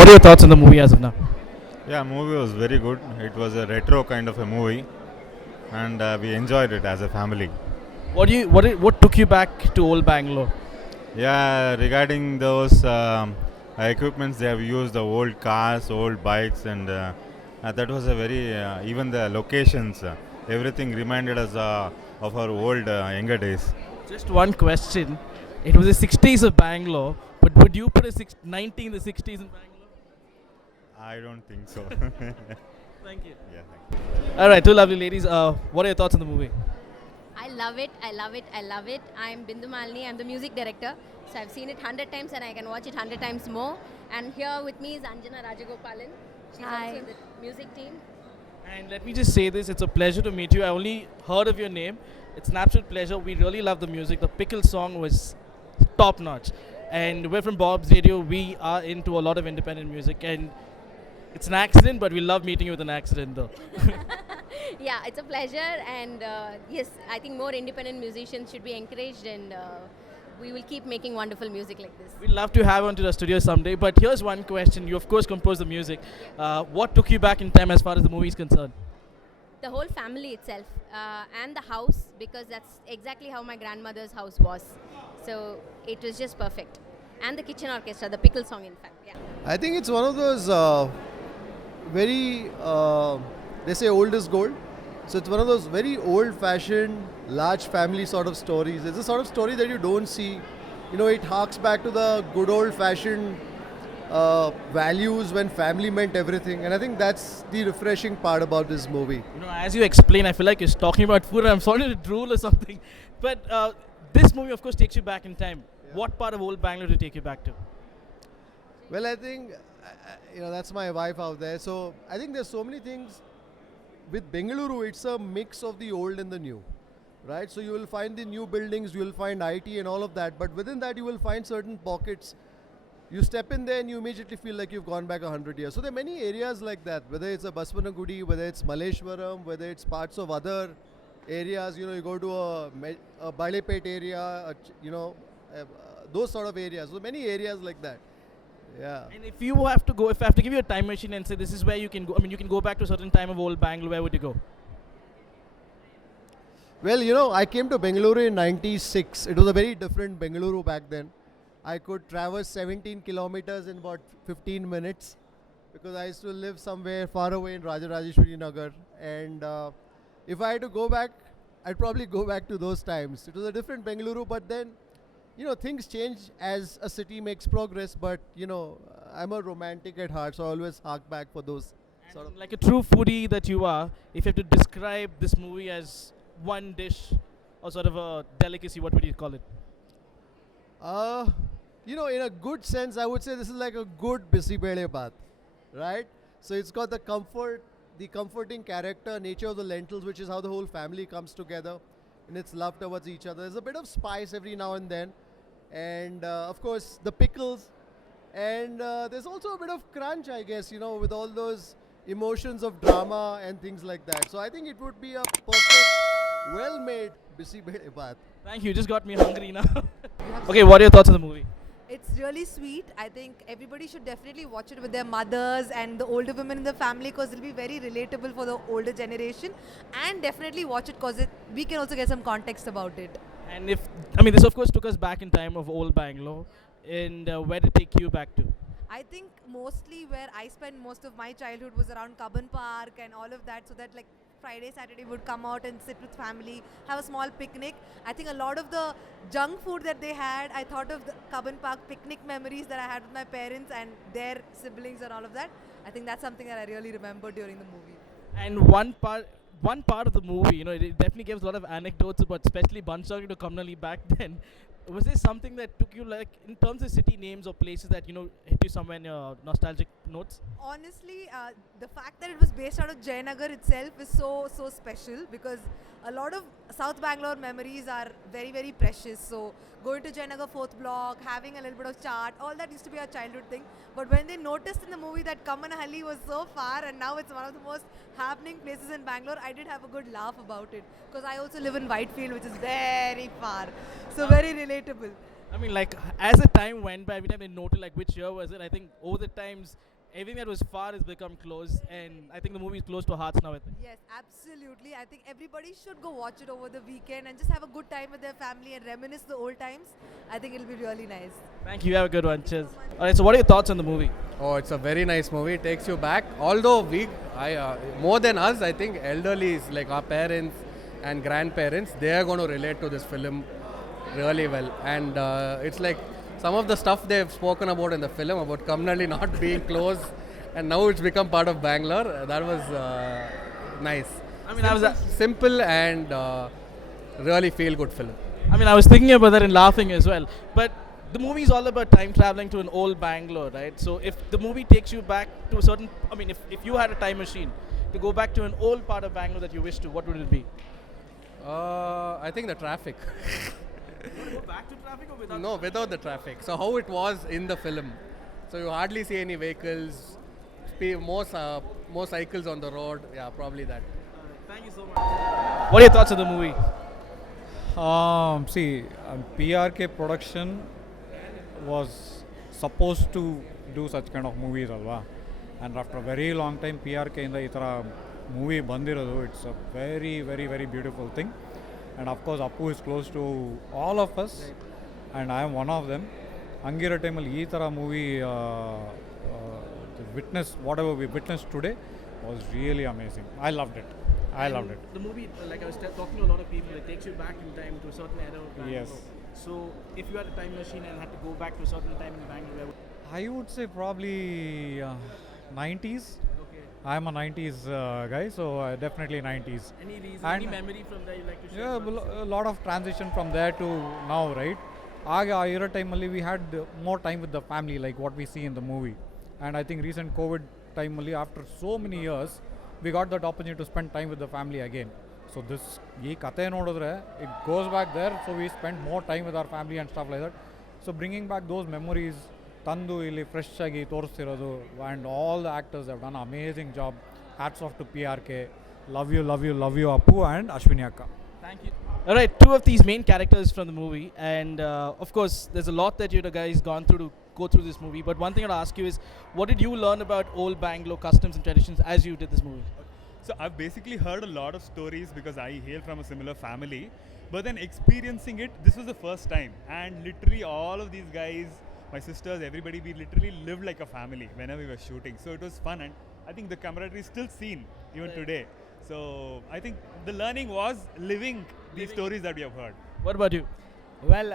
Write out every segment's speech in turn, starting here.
what are your thoughts on the movie as of now? Yeah, movie was very good. It was a retro kind of a movie, and we enjoyed it as a family. What took you back to Old Bangalore? Yeah, regarding those equipments, they have used the old cars, old bikes, and that was a very even the locations, everything reminded us of our old younger days. Just one question. It was the 60s of Bangalore, but would you put 90 in the 60s in Bangalore? I don't think so. Thank you. Yeah, thank you. All right, two lovely ladies. What are your thoughts on the movie? I love it. I love it. I love it. I'm Bindhumalini. I'm the music director. So I've seen it 100 times and I can watch it 100 times more. And here with me is Anjana Rajagopalan. She's also in the music team. And let me just say this, it's a pleasure to meet you. I only heard of your name. It's an absolute pleasure. We really love the music. The Pickle song was top notch. And we're from Bob's Radio. We are into a lot of independent music. And it's an accident, but we love meeting you with an accident though. Yeah, it's a pleasure. And yes, I think more independent musicians should be encouraged and we will keep making wonderful music like this. We'd love to have you onto the studio someday. But here's one question. You, of course, composed the music. What took you back in time as far as the movie is concerned? The whole family itself and the house, because that's exactly how my grandmother's house was. So it was just perfect. And the kitchen orchestra, the pickle song in fact. Yeah. I think it's one of those very, they say old is gold. So it's one of those very old-fashioned, large family sort of stories. It's a sort of story that you don't see. You know, it harks back to the good old-fashioned values when family meant everything. And I think that's the refreshing part about this movie. You know, as you explain, I feel like you're talking about food and I'm sorry to drool or something. But this movie, of course, takes you back in time. Yeah. What part of Old Bangalore did it take you back to? Well, I think, that's my wife out there. So I think there's so many things. With Bengaluru, it's a mix of the old and the new, right? So you will find the new buildings, you will find IT and all of that. But within that, you will find certain pockets. You step in there and you immediately feel like you've gone back 100 years. So there are many areas like that, whether it's a Basvanagudi, whether it's Malleshwaram, whether it's parts of other areas. You know, you go to a Balepet area, those sort of areas. So many areas like that. Yeah. And if I have to give you a time machine and say this is where you can go, I mean, you can go back to a certain time of Old Bangalore, where would you go? Well, I came to Bengaluru in 96. It was a very different Bengaluru back then. I could traverse 17 kilometers in about 15 minutes because I used to live somewhere far away in Rajarajeshwari Nagar. And if I had to go back, I'd probably go back to those times. It was a different Bengaluru, but then things change as a city makes progress, but, I'm a romantic at heart, so I always hark back for those sort of... Like a true foodie that you are, if you have to describe this movie as one dish or sort of a delicacy, what would you call it? In a good sense, I would say this is like a good bisibele bath, right? So it's got the comforting character, nature of the lentils, which is how the whole family comes together in its love towards each other. There's a bit of spice every now and then. And of course the pickles, and there's also a bit of crunch, I guess, with all those emotions of drama and things like that. So I think it would be a perfect, well-made bisi bede bath. Thank you, just got me hungry now. Okay, what are your thoughts on the movie? It's really sweet. I think everybody should definitely watch it with their mothers and the older women in the family because it'll be very relatable for the older generation. And definitely watch it because we can also get some context about it. And this of course took us back in time of Old Bangalore. And where did it take you back to? I think mostly where I spent most of my childhood was around Cubbon Park and all of that, so that like Friday, Saturday would come out and sit with family, have a small picnic. I think a lot of the junk food that they had, I thought of the Cubbon Park picnic memories that I had with my parents and their siblings and all of that. I think that's something that I really remember during the movie. And one part of the movie, it definitely gives a lot of anecdotes about especially Bansari to Kamnali back then. Was there something that took you, like, in terms of city names or places that, hit you somewhere in your nostalgic notes? Honestly, the fact that it was based out of Jayanagar itself is so special because a lot of South Bangalore memories are very, very precious. So going to Jayanagar 4th block, having a little bit of chaat, all that used to be our childhood thing. But when they noticed in the movie that Kamanahalli was so far and now it's one of the most happening places in Bangalore, I did have a good laugh about it because I also live in Whitefield, which is very far. So very relatable. I mean, like, as the time went by, every time they noted, like, which year was it, I think over the times, Everything that was far has become close, and I think the movie is close to hearts now. I think. Yes, absolutely. I think everybody should go watch it over the weekend and just have a good time with their family and reminisce the old times. I think it'll be really nice. Thank you. Have a good one. Cheers. All right. So, what are your thoughts on the movie? Oh, it's a very nice movie. It takes you back. Although more than us, I think elderly, like our parents and grandparents, they are going to relate to this film really well. And it's like some of the stuff they've spoken about in the film about Kamnalli not being close, and now it's become part of Bangalore. That was nice. I mean, I was. Simple and really feel good film. I mean, I was thinking about that and laughing as well. But the movie is all about time traveling to an old Bangalore, right? So if the movie takes you back to a certain, I mean, if you had a time machine to go back to an old part of Bangalore that you wish to, what would it be? I think the traffic. Go back to traffic or without? No, without the traffic. So how it was in the film. So you hardly see any vehicles, more cycles on the road. Yeah, probably that. Thank you so much. What are your thoughts on the movie? PRK production was supposed to do such kind of movies, alva. And after a very long time, PRK in the itara movie bandirodu. It's a very, very, very beautiful thing. And of course, Appu is close to all of us, and I am one of them. Angira time alli ee tara movie, whatever we witnessed today, was really amazing. I loved it. The movie, like I was talking to a lot of people, it takes you back in time to a certain era of Bangalore. Yes. So if you had a time machine and had to go back to a certain time in Bangalore, where would I would say probably 90s. okay. I'm a 90s guy, so definitely 90s. Any reason, And- any memory from there you like to share? Yeah, with us? a lot of transition from there to now, right? Aga era time only we had more time with the family, like what we see in the movie. And I think recent COVID time only, after so many years, we got that opportunity to spend time with the family again. So this ye kate nodidre, it goes back there, so we spend more time with our family and stuff like that. So bringing back those memories, tandu illi fresh agi torstirodu, and all the actors have done an amazing job. Hats off to PRK. Love you, love you, love you, Appu and Ashwini Akka. Thank you. All right, two of these main characters from the movie, and of course, there's a lot that you guys gone through to go through this movie. But one thing I'll ask you is, what did you learn about old Bangalore customs and traditions as you did this movie? So I've basically heard a lot of stories because I hail from a similar family. But then experiencing it, this was the first time. And literally all of these guys, my sisters, everybody, we literally lived like a family whenever we were shooting. So it was fun, and I think the camaraderie is still seen even Right. today. So I think the learning was living these stories that we have heard. What about you? Well,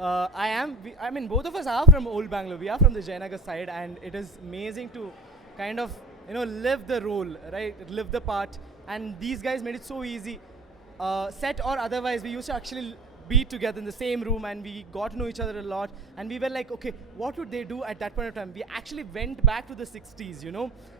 I mean, both of us are from Old Bangalore. We are from the Jayanagar side, and it is amazing to kind of, live the role, right? Live the part. And these guys made it so easy. Set or otherwise, we used to actually be together in the same room, and we got to know each other a lot. And we were like, okay, what would they do at that point of time? We actually went back to the 60s,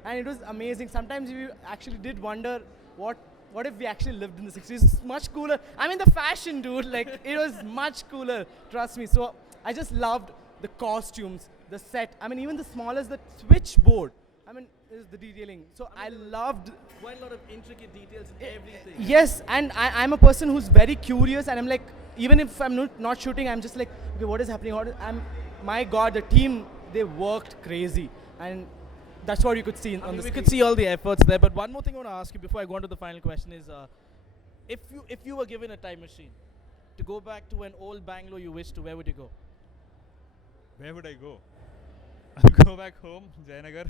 and it was amazing. Sometimes we actually did wonder what if we actually lived in the 60s? It's much cooler. I mean, the fashion, dude, like, it was much cooler, trust me. So I just loved the costumes, the set. I mean, even the smallest, the switchboard. I mean, is the detailing. So I loved. Quite a lot of intricate details in everything. Yes, and I'm a person who's very curious, and I'm like, even if I'm not shooting, I'm just like, okay, what is happening? My God, the team, they worked crazy, and that's what you could see on the We screen. could see all the efforts there. But one more thing I want to ask you before I go on to the final question is, if you were given a time machine to go back to an old Bangalore you wish to, where would you go? Where would I go? I'll go back home, Jayanagar.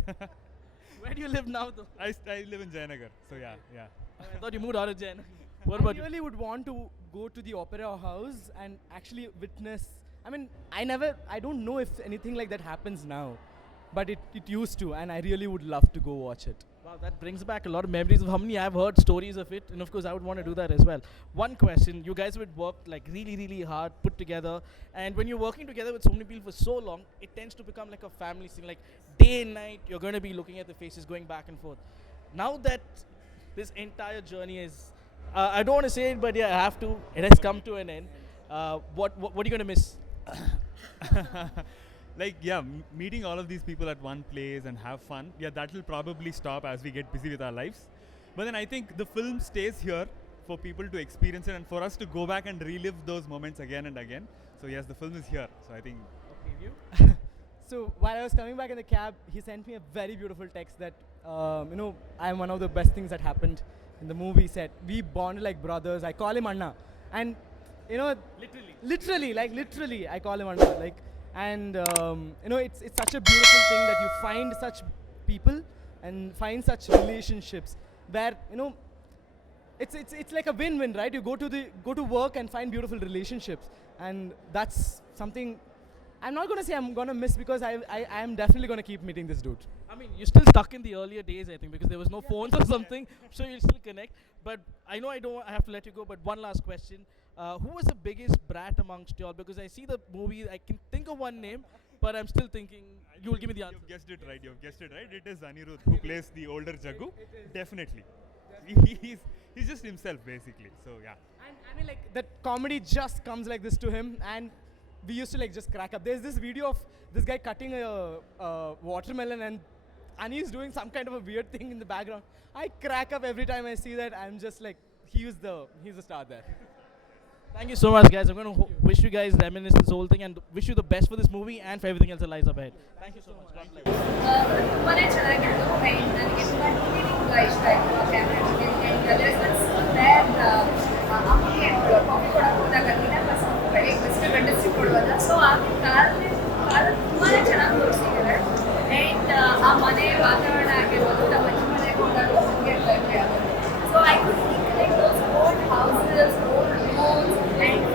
Where do you live now, though? I live in Jayanagar, so yeah. I thought you moved out of Jen. What about I you? really would want to go to the opera house and actually witness. I mean, I don't know if anything like that happens now, but it used to, and I really would love to go watch it. Wow, that brings back a lot of memories of how many I've heard stories of it, and of course I would want to do that as well. One question: you guys would work like really, really hard, put together, and when you're working together with so many people for so long, it tends to become like a family thing. Like day and night, you're going to be looking at the faces, going back and forth. Now that this entire journey is, I don't want to say it, but yeah, I have to. It has come to an end. What are you going to miss? Like, yeah, meeting all of these people at one place and have fun, yeah, that will probably stop as we get busy with our lives. But then I think the film stays here for people to experience it and for us to go back and relive those moments again and again. So yes, the film is here. So I think. Okay, you? So while I was coming back in the cab, he sent me a very beautiful text that, I'm one of the best things that happened in the movie set. We bonded like brothers. I call him Anna. And, literally, I call him Anna. It's such a beautiful thing that you find such people and find such relationships where, it's like a win-win, right? You go to work and find beautiful relationships, and that's something I'm not gonna say I'm gonna miss, because I am definitely gonna keep meeting this dude. I mean, you're still stuck in the earlier days, I think, because there was no phones or something, so you'll still connect. But I know I have to let you go, but one last question. Who was the biggest brat amongst y'all? Because I see the movie, I can think of one name, but I'm still thinking, you will give me the answer. You've guessed it right. It is Anirudh who plays the older Jagu. Definitely. He's just himself, basically. So, yeah. And I mean, like, that comedy just comes like this to him, and we used to like just crack up. There's this video of this guy cutting a watermelon, and he's doing some kind of a weird thing in the background. I crack up every time I see that. I'm just like, he's the star there. Thank you so much, guys. I'm going to wish you guys reminisce this whole thing and wish you the best for this movie and for everything else that lies up ahead. Thank you so much. God bless. ತುಂಬಾನೇ ಚೆನ್ನಾಗಿತ್ತು and ನನಗೆ ತುಂಬ teaching ತುಂಬ ಇಷ್ಟ ಆಯಿತು camera ಅಮ್ಮಗೆ coffee ಕೊಡೋಕೆ ಹೋದಾಗ ದಿನ ಸಾಂಗ್ ಬೆಳಗ್ಗೆ ಫಸ್ಟ್ ಗಂಡಸಿ ಕೊಡುವಾಗ ಸೊ ಆ ಕಾಲ ತುಂಬಾ ಚೆನ್ನಾಗಿ ತೋರಿಸಿದ್ದಾರೆ ಆ್ಯಂಡ್ ಆ ಮನೆ ವಾತಾವರಣ ಆಗಿರ್ಬೋದು ನಮ್ಮ ಅಜ್ಜಿ ಮನೆಗೆ ಹೋದಾಗ ಹಾಗೆ ಕಡಿಮೆ ಆಗೋದು so I could recollect those old houses old homes and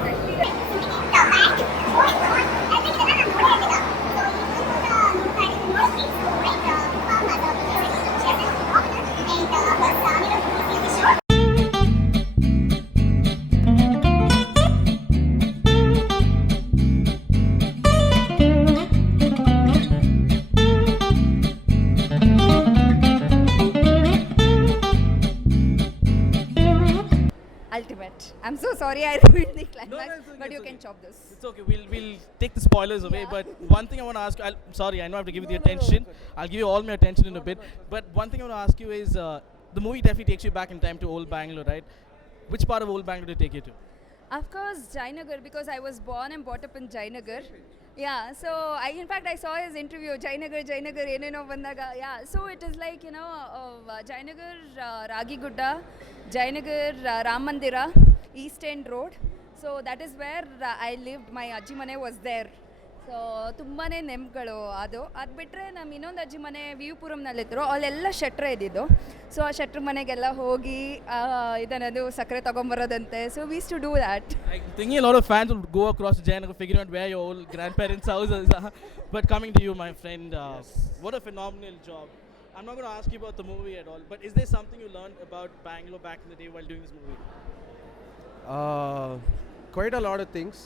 ultimate. I'm so sorry I ruined the climax, but you can chop this. It's okay. We'll take the spoilers away. But one thing I want to ask you, sorry, I know I have to give you the attention. I'll give you all my attention in a bit. But one thing I want to ask you is, the movie definitely takes you back in time to Old Bangalore, right? Which part of Old Bangalore did it take you to? Of course, Jainagar, because I was born and brought up in Jainagar. Yeah, so in fact, I saw his interview, Jainagar, Eneno Bandaga. Yeah, so it is like, Jainagar, Ragi Gudda, Jainagar, Ram Mandira, East End Road. So that is where I lived. My ajji mane was there. So ತುಂಬಾ ನೆಮ್ಗಳು ಅದು ಬಿಟ್ಟರೆ ನಮ್ಮ ಇನ್ನೊಂದು ಅಜ್ಜಿ ಮನೆ ವಿಯುಪುರಂನಲ್ಲಿದ್ದರು, ಅಲ್ಲೆಲ್ಲ ಶೆಟ್ರೆ ಇದ್ದಿದ್ದು. So ಆ ಶೆಟ್ರ ಮನೆಗೆಲ್ಲ ಹೋಗಿ ಇದನ್ನದು ಸಕ್ಕರೆ ತೊಗೊಂಬರೋದಂತೆ. So we use to do that. I think a lot of fans will go across to Jayanagar figuring out where your old grandparents' houses are. But coming to you, my friend, what a phenomenal job. I'm not going to ask you about the movie at all, but is there something you learned about Bangalore back in the day while doing this movie? Quite a lot of things.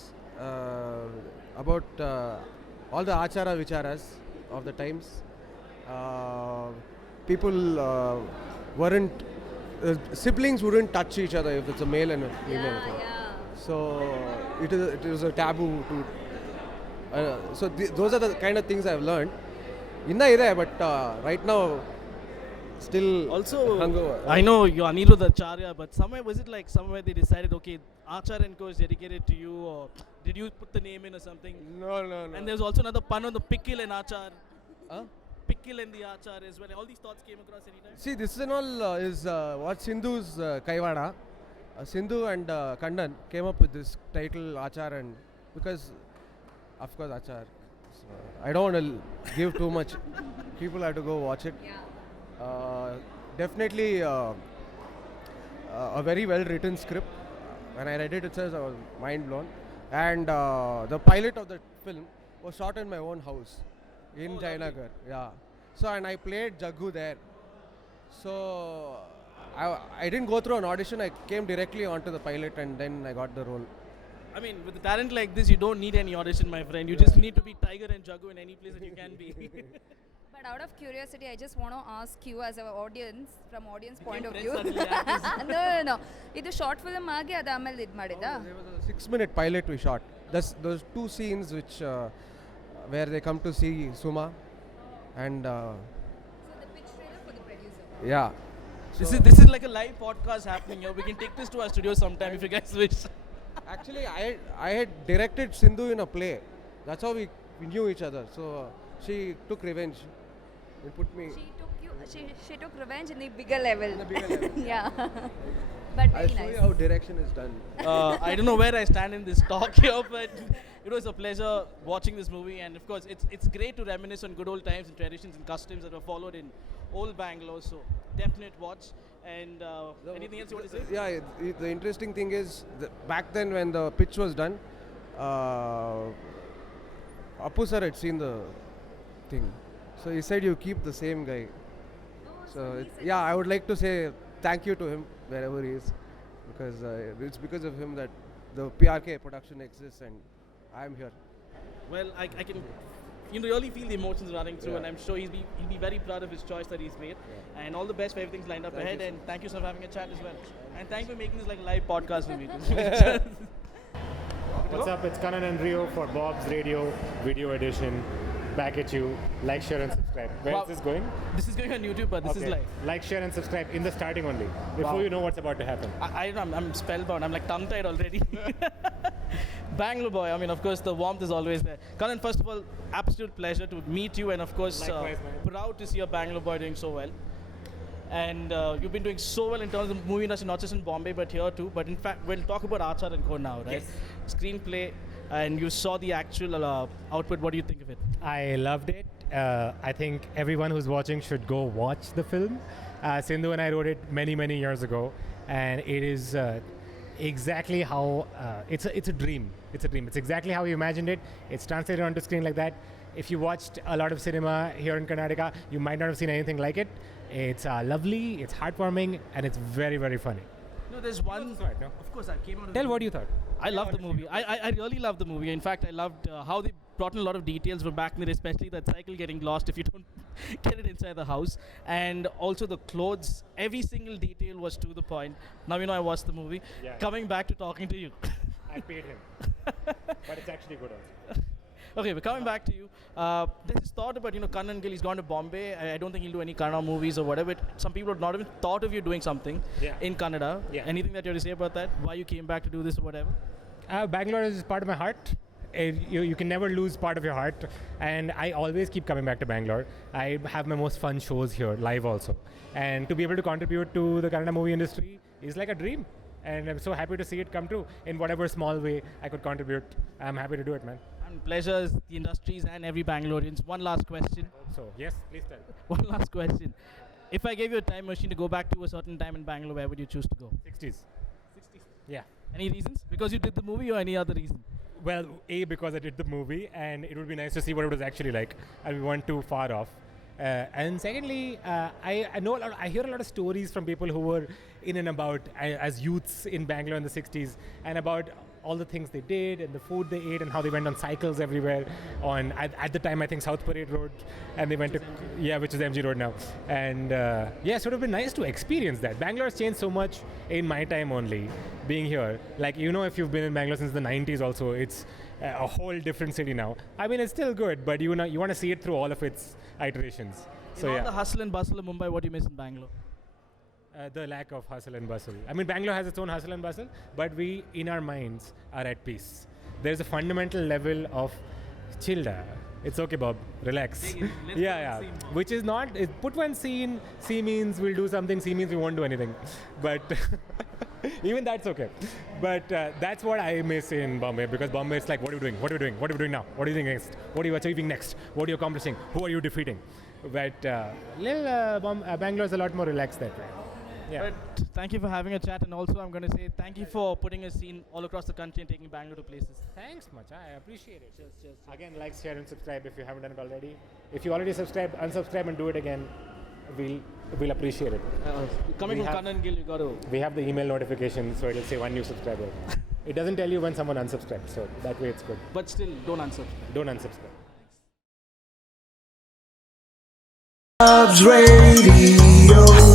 About all the achara vicharas of the times. People weren't, siblings wouldn't touch each other if it's a male and a female. So it is a taboo to. So those are the kind of things I've learned. Inna ide, but right now still Also, hungover. I know you're Anirudh Acharya, but was it like somewhere they decided, okay, Acharya & Co is dedicated to you, or did you put the name in or something? No. And there's also another pun on the pickle and Achar. Huh? Pickle and the Achar as well. All these thoughts came across anytime? See, this and all is what Sindhu's Kaivada. Sindhu and Kannan came up with this title Acchar, and because of course Acchar. So, I don't want to give too much. People have to go watch it. Definitely a very well written script. When I read it itself, I was mind blown. And the pilot of the film was shot in my own house in Jainagar. Yeah. So, and I played Jaggu there. So I didn't go through an audition. I came directly onto the pilot, and then I got the role. I mean, with a talent like this, you don't need any audition, my friend. You just need to be Tiger and Jagu in any place that you can be. But out of curiosity, I just want to ask you as an audience, from audience point of friends view. suddenly, actors. No. ಇದು short film ಆಗಿ ಅದು ಆಮೇಲೆ ಇದು ಮಾಡಿದ. There was a 6-minute pilot we shot. Those 2 scenes which where they come to see Suma, and So the pitch trailer for the producer. yeah. This is like a live podcast happening here. We can take this to our studio sometime if you guys wish. Actually, I had directed Sindhu in a play. That's how we knew each other. So she took revenge. It put me. She took revenge in the bigger level. In the bigger level. Yeah. But I'll very show you nice. how direction is done. I don't know where I stand in this talk here, but it was a pleasure watching this movie, and of course, it's great to reminisce on good old times and traditions and customs that were followed in Old Bangalore. So, definite watch. And anything else you want to say? Yeah, the interesting thing is back then when the pitch was done, Appu sir had seen the thing, so he said you keep the same guy. So yeah, I would like to say thank you to him wherever he is, because it's because of him that the PRK production exists and I am here. Well, I can really feel the emotions running through, Yeah. and I'm sure he'll be very proud of his choice that he's made. Yeah. And all the best for everything's lined up Thank ahead. you, And thank you so much for having a chat as well. And thanks for making this like a live podcast with me. What's up? It's Kannan and Rio for Bob's Radio Video Edition. Back at you. Like, share, and subscribe. Where Wow. is this going? This is going on YouTube, but this is Okay. live. Like, share, and subscribe in the starting only. Before Wow. you know what's about to happen. I'm spellbound. I'm like tongue-tied already. Bangalore boy. I mean, of course, the warmth is always there. Kannan, first of all, absolute pleasure to meet you, and of course, Likewise, man. proud to see a Bangalore boy doing so well. And you've been doing so well in terms of movie industry, not just in Bombay, but here too. But in fact, we'll talk about Acchar and Co now, right? Yes. Screenplay, and you saw the actual output. What do you think of it? I loved it. I think everyone who's watching should go watch the film. Sindhu and I wrote it many, many years ago, and it is exactly how it's a dream. It's a dream. It's exactly how we imagined it. It's translated onto screen like that. If you watched a lot of cinema here in Karnataka, you might not have seen anything like it. It's lovely, it's heartwarming, and it's very, very funny. No, there's one. Sorry, no. Of course, I came out. Of Tell the what you thought. I love the movie. I really love the movie. In fact, I loved how they brought in a lot of details from back in the day, especially that cycle getting lost if you don't get it inside the house. And also the clothes, every single detail was to the point. Now you know I watched the movie. Yeah. Coming back to talking to you. I paid him. But it's actually good also. Okay, but coming back to you, there's this thought about, Kannan Gill, he's gone to Bombay. I don't think he'll do any Kannada movies or whatever. Some people have not even thought of you doing something in Kannada. Yeah. Anything that you have to say about that? Why you came back to do this or whatever? Bangalore is part of my heart. You can never lose part of your heart, and I always keep coming back to Bangalore. I have my most fun shows here, live also. And to be able to contribute to the Kannada movie industry is like a dream. And I'm so happy to see it come true in whatever small way I could contribute. I'm happy to do it, man. And pleasures, the industries, and every Bangaloreans. One last question. So, yes, please tell. One last question. If I gave you a time machine to go back to a certain time in Bangalore, where would you choose to go? 60s. 60s. Yeah. Any reasons? Because you did the movie or any other reason? Well, A, because I did the movie, and it would be nice to see what it was actually like, and we weren't too far off. And secondly, I know I hear a lot of stories from people who were in and about as youths in Bangalore in the 60s, and about all the things they did and the food they ate and how they went on cycles everywhere on at the time I think South Parade Road, and they went which is MG Road now, and so it would have been nice to experience that. Bangalore has changed so much in my time only being here. Like, if you've been in Bangalore since the 90s also, it's a whole different city now. I mean, it's still good, but you want to see it through all of its iterations. In all the hustle and bustle of Mumbai, what do you miss in Bangalore? The lack of hustle and bustle. I mean, Bangalore has its own hustle and bustle, but we, in our minds, are at peace. There's a fundamental level of chillda. It's okay, Bob. Relax. Yeah. Which is not. Put one C in. C means we'll do something. C means we won't do anything. But even that's okay. But that's what I miss in Bombay, because Bombay is like, what are you doing? What are you doing? What are you doing now? What are you doing next? What are you achieving next? What are you accomplishing? Who are you defeating? But Bangalore is a lot more relaxed that way. Yeah. But thank you for having a chat, and also I'm going to say thank you for putting a scene all across the country and taking Bangalore to places. Thanks much. I appreciate it. Cheers. Again, like, share, and subscribe if you haven't done it already. If you already subscribed, unsubscribe and do it again. We'll appreciate it. Coming from Kannan Gill, you got to. We have the email notification, so it'll say one new subscriber. It doesn't tell you when someone unsubscribes, so that way it's good. But still, don't unsubscribe. Don't unsubscribe. Bob's Radio.